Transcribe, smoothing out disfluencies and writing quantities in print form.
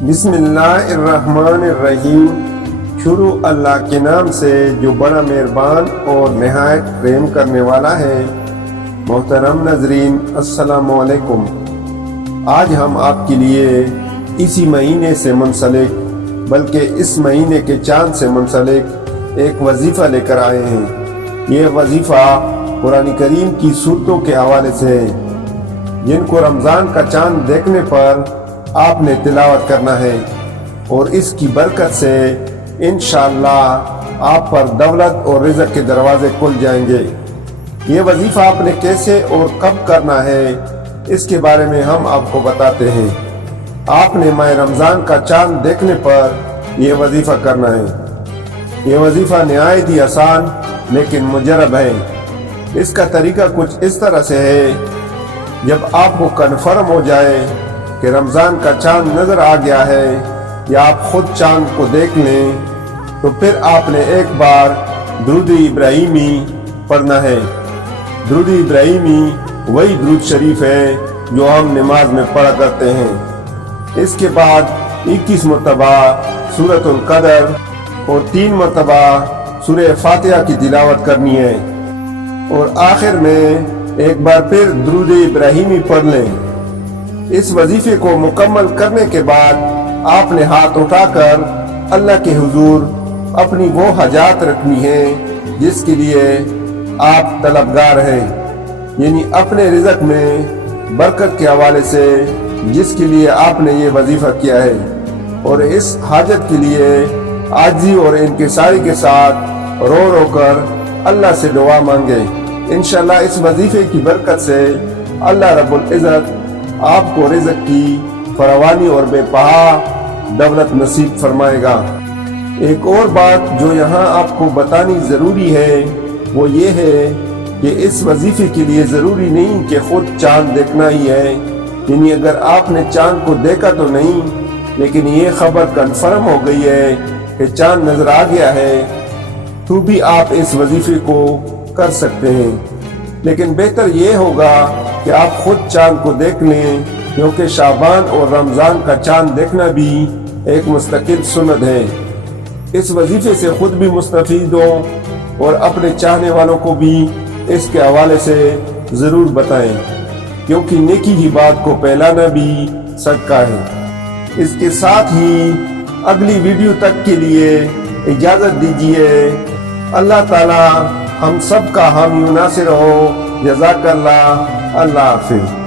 بسم اللہ الرحمن الرحیم۔ شروع اللہ کے نام سے جو بڑا مہربان اور نہایت رحم کرنے والا ہے۔ محترم ناظرین، السلام علیکم۔ آج ہم آپ کے لیے اسی مہینے سے منسلک بلکہ اس مہینے کے چاند سے منسلک ایک وظیفہ لے کر آئے ہیں۔ یہ وظیفہ قرآن کریم کی سورتوں کے حوالے سے ہے جن کو رمضان کا چاند دیکھنے پر آپ نے تلاوت کرنا ہے، اور اس کی برکت سے انشاءاللہ آپ پر دولت اور رزق کے دروازے کھل جائیں گے۔ یہ وظیفہ آپ نے کیسے اور کب کرنا ہے اس کے بارے میں ہم آپ کو بتاتے ہیں۔ آپ نے ماہ رمضان کا چاند دیکھنے پر یہ وظیفہ کرنا ہے۔ یہ وظیفہ نہایت ہی آسان لیکن مجرب ہے۔ اس کا طریقہ کچھ اس طرح سے ہے، جب آپ کو کنفرم ہو جائے کہ رمضان کا چاند نظر آ گیا ہے یا آپ خود چاند کو دیکھ لیں، تو پھر آپ نے ایک بار درود ابراہیمی پڑھنا ہے۔ درود ابراہیمی وہی درود شریف ہے جو ہم نماز میں پڑھا کرتے ہیں۔ اس کے بعد 21 مرتبہ سورۃ القدر اور 3 مرتبہ سورہ فاتحہ کی تلاوت کرنی ہے، اور آخر میں ایک بار پھر درود ابراہیمی پڑھ لیں۔ اس وظیفے کو مکمل کرنے کے بعد آپ نے ہاتھ اٹھا کر اللہ کے حضور اپنی وہ حاجات رکھنی ہے جس کے لیے آپ طلبگار ہیں، یعنی اپنے رزق میں برکت کے حوالے سے جس کے لیے آپ نے یہ وظیفہ کیا ہے، اور اس حاجت کے لیے عاجزی اور انکساری کے ساتھ رو رو کر اللہ سے دعا مانگے۔ انشاءاللہ اس وظیفے کی برکت سے اللہ رب العزت آپ کو رزق کی فراوانی اور بے پہا دولت نصیب فرمائے گا۔ ایک اور بات جو یہاں آپ کو بتانی ضروری ہے وہ یہ ہے کہ اس وظیفے کے لیے ضروری نہیں کہ خود چاند دیکھنا ہی ہے، یعنی اگر آپ نے چاند کو دیکھا تو نہیں، لیکن یہ خبر کنفرم ہو گئی ہے کہ چاند نظر آ گیا ہے، تو بھی آپ اس وظیفے کو کر سکتے ہیں۔ لیکن بہتر یہ ہوگا کہ آپ خود چاند کو دیکھ لیں، کیونکہ شعبان اور رمضان کا چاند دیکھنا بھی ایک مستقل سنت ہے۔ اس وظیفے سے خود بھی مستفید ہوں اور اپنے چاہنے والوں کو بھی اس کے حوالے سے ضرور بتائیں، کیونکہ نیکی کی بات کو پھیلانا بھی صدقہ ہے۔ اس کے ساتھ ہی اگلی ویڈیو تک کے لیے اجازت دیجیے۔ اللہ تعالی ہم سب کا حامی و ناصر ہو۔ جزاک اللہ۔ اللہ حافظ۔